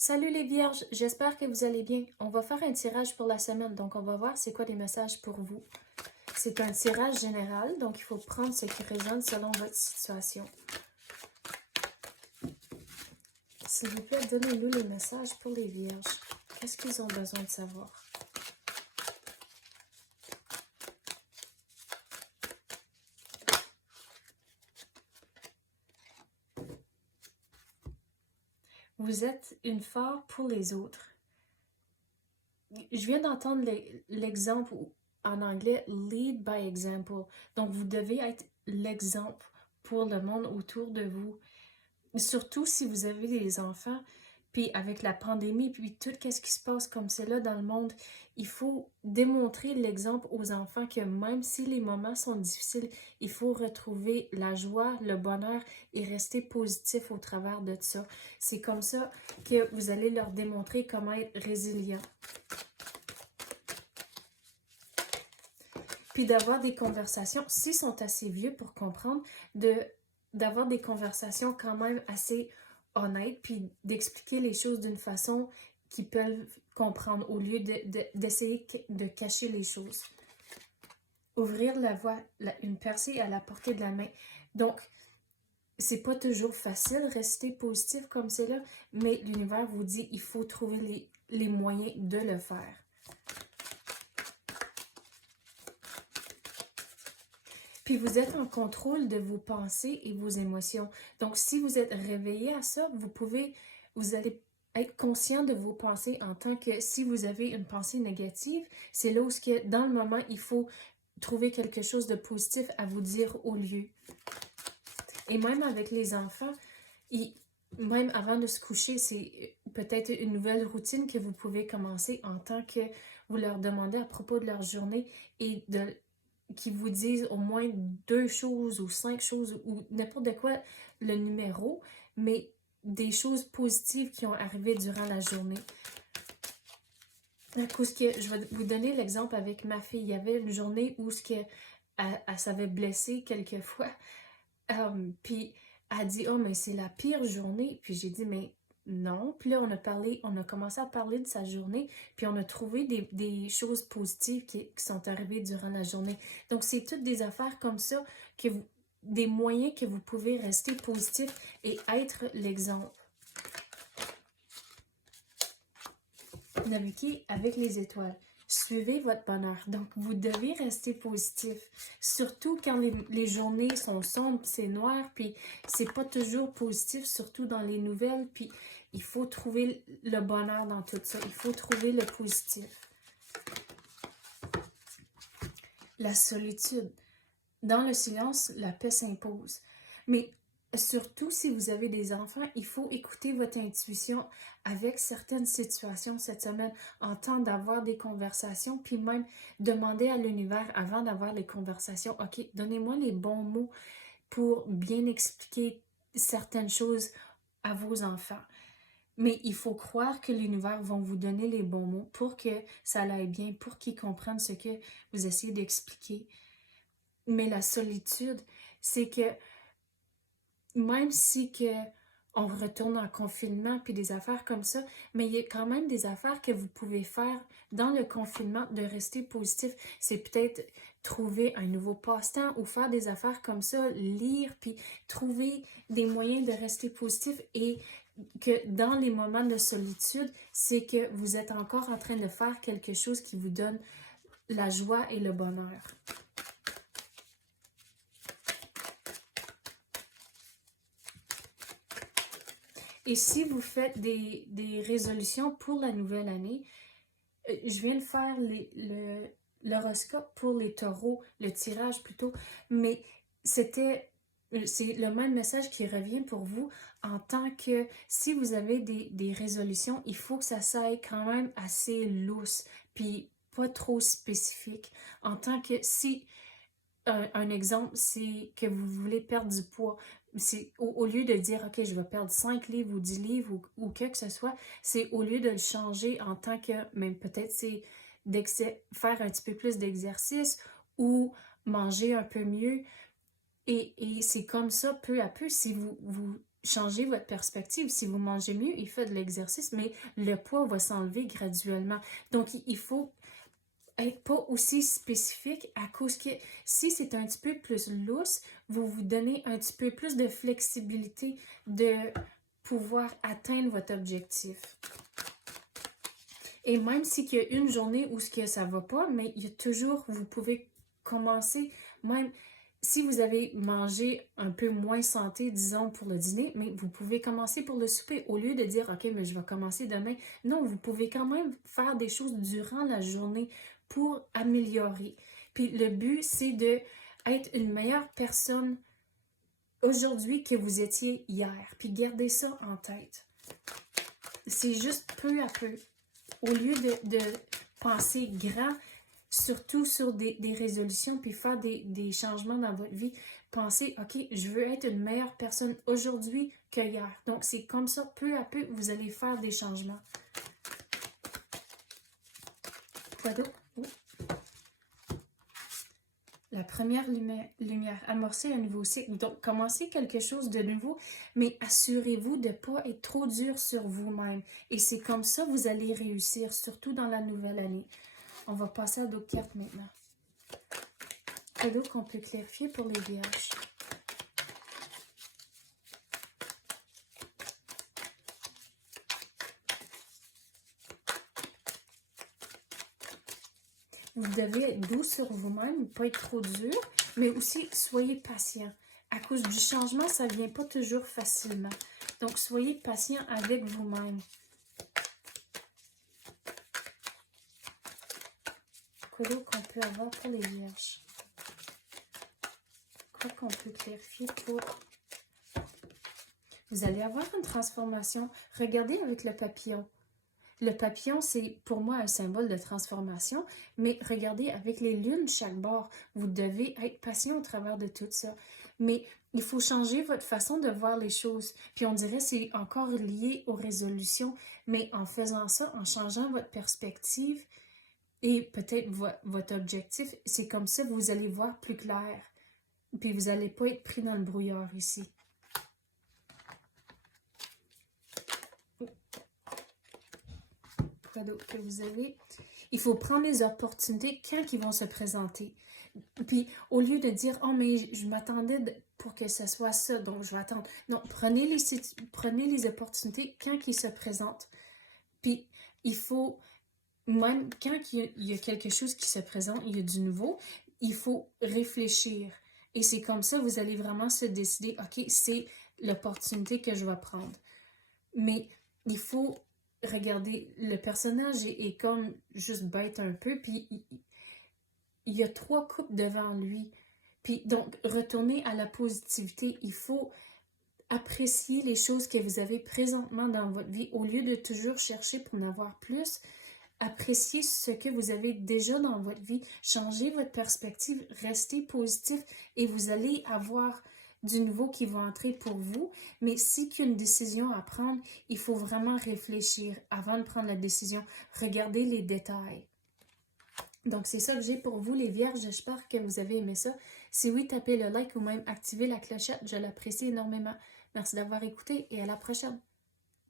Salut les vierges, j'espère que vous allez bien. On va faire un tirage pour la semaine, donc on va voir c'est quoi les messages pour vous. C'est un tirage général, donc il faut prendre ce qui résonne selon votre situation. S'il vous plaît, donnez-nous les messages pour les vierges. Qu'est-ce qu'ils ont besoin de savoir? Vous êtes une phare pour les autres. Je viens d'entendre l'exemple en anglais « lead by example ». Donc, vous devez être l'exemple pour le monde autour de vous. Surtout si vous avez des enfants, puis avec la pandémie, puis tout ce qui se passe comme c'est là dans le monde, il faut démontrer l'exemple aux enfants que même si les moments sont difficiles, il faut retrouver la joie, le bonheur et rester positif au travers de ça. C'est comme ça que vous allez leur démontrer comment être résilient. Puis d'avoir des conversations, s'ils sont assez vieux pour comprendre, d'avoir des conversations quand même assez honnêtes, puis d'expliquer les choses d'une façon qu'ils peuvent comprendre au lieu d'essayer de cacher les choses. Ouvrir la voie, une percée à la portée de la main. Donc, c'est pas toujours facile rester positif comme c'est là, mais l'univers vous dit il faut trouver les moyens de le faire. Puis vous êtes en contrôle de vos pensées et vos émotions. Donc, si vous êtes réveillé à ça, vous allez être conscient de vos pensées en tant que si vous avez une pensée négative, c'est là où dans le moment, il faut trouver quelque chose de positif à vous dire au lieu. Et même avec les enfants, même avant de se coucher, c'est peut-être une nouvelle routine que vous pouvez commencer en tant que vous leur demandez à propos de leur journée et qui vous disent au moins 2 choses ou 5 choses ou n'importe quoi le numéro, mais des choses positives qui ont arrivé durant la journée. À cause que, je vais vous donner l'exemple avec ma fille. Il y avait une journée où elle s'avait blessée quelquefois. Puis elle dit « Oh, mais c'est la pire journée. » Puis j'ai dit « Mais non. » Puis là, on a commencé à parler de sa journée, puis on a trouvé des choses positives qui sont arrivées durant la journée. Donc, c'est toutes des affaires comme ça, des moyens que vous pouvez rester positif et être l'exemple. Naviguez avec les étoiles. Suivez votre bonheur. Donc, vous devez rester positif. Surtout quand les journées sont sombres, c'est noir, puis c'est pas toujours positif, surtout dans les nouvelles. Puis, il faut trouver le bonheur dans tout ça. Il faut trouver le positif. La solitude. Dans le silence, la paix s'impose. Mais surtout si vous avez des enfants, il faut écouter votre intuition avec certaines situations cette semaine, en temps d'avoir des conversations, puis même demander à l'univers avant d'avoir les conversations, OK, donnez-moi les bons mots pour bien expliquer certaines choses à vos enfants. Mais il faut croire que l'univers va vous donner les bons mots pour que ça aille bien, pour qu'ils comprennent ce que vous essayez d'expliquer. Mais la solitude, c'est que même si on retourne en confinement puis des affaires comme ça, mais il y a quand même des affaires que vous pouvez faire dans le confinement de rester positif. C'est peut-être trouver un nouveau passe-temps ou faire des affaires comme ça, lire puis trouver des moyens de rester positif et que dans les moments de solitude, c'est que vous êtes encore en train de faire quelque chose qui vous donne la joie et le bonheur. Et si vous faites des résolutions pour la nouvelle année, je viens de faire l'horoscope pour les taureaux, le tirage plutôt, mais c'est le même message qui revient pour vous en tant que si vous avez des résolutions, il faut que ça soit quand même assez lousse, puis pas trop spécifique. En tant que si un exemple, c'est que vous voulez perdre du poids. C'est au lieu de dire, OK, je vais perdre 5 livres ou 10 livres ou que ce soit, c'est au lieu de le changer en tant que, même peut-être c'est faire un petit peu plus d'exercice ou manger un peu mieux. Et c'est comme ça, peu à peu, si vous changer votre perspective. Si vous mangez mieux, il fait de l'exercice, mais le poids va s'enlever graduellement. Donc, il faut être pas aussi spécifique à cause que si c'est un petit peu plus lousse, vous vous donnez un petit peu plus de flexibilité de pouvoir atteindre votre objectif. Et même si il y a une journée où ce que ça va pas, mais il y a toujours, vous pouvez commencer, même si vous avez mangé un peu moins santé, disons, pour le dîner, mais vous pouvez commencer pour le souper. Au lieu de dire, OK, mais je vais commencer demain. Non, vous pouvez quand même faire des choses durant la journée pour améliorer. Puis le but, c'est de être une meilleure personne aujourd'hui que vous étiez hier. Puis gardez ça en tête. C'est juste peu à peu. Au lieu de penser grand, surtout sur des résolutions, puis faire des changements dans votre vie, pensez, OK, je veux être une meilleure personne aujourd'hui que hier. Donc, c'est comme ça, peu à peu, vous allez faire des changements. Quoi d'autre? Oh. La première lumière, amorcer un nouveau cycle. Donc, commencez quelque chose de nouveau, mais assurez-vous de ne pas être trop dur sur vous-même. Et c'est comme ça que vous allez réussir, surtout dans la nouvelle année. On va passer à d'autres cartes maintenant. Cadeau qu'on peut clarifier pour les vierges. Vous devez être doux sur vous-même, pas être trop dur, mais aussi soyez patient. À cause du changement, ça ne vient pas toujours facilement. Donc, soyez patient avec vous-même. Quoi qu'on peut avoir pour les vierges? Quoi qu'on peut clarifier pour... Vous allez avoir une transformation. Regardez avec le papillon. Le papillon, c'est pour moi un symbole de transformation, mais regardez, avec les lunes chaque bord, vous devez être patient au travers de tout ça. Mais il faut changer votre façon de voir les choses. Puis on dirait que c'est encore lié aux résolutions, mais en faisant ça, en changeant votre perspective et peut-être votre objectif, c'est comme ça que vous allez voir plus clair. Puis vous n'allez pas être pris dans le brouillard ici. Que vous avez, il faut prendre les opportunités quand ils vont se présenter. Puis, au lieu de dire, oh, mais je m'attendais pour que ce soit ça, donc je vais attendre. Non, prenez les opportunités quand ils se présentent. Puis, il faut, même quand il y a quelque chose qui se présente, il y a du nouveau, il faut réfléchir. Et c'est comme ça, vous allez vraiment se décider, OK, c'est l'opportunité que je vais prendre. Mais il faut... Regardez, le personnage est comme juste bête un peu, puis il y a 3 coupes devant lui. Puis donc, retournez à la positivité. Il faut apprécier les choses que vous avez présentement dans votre vie au lieu de toujours chercher pour en avoir plus. Appréciez ce que vous avez déjà dans votre vie. Changez votre perspective, restez positif et vous allez avoir du nouveau qui va entrer pour vous, mais si qu'il y a une décision à prendre, il faut vraiment réfléchir avant de prendre la décision. Regardez les détails. Donc, c'est ça que j'ai pour vous, les vierges. J'espère que vous avez aimé ça. Si oui, tapez le like ou même activez la clochette. Je l'apprécie énormément. Merci d'avoir écouté et à la prochaine.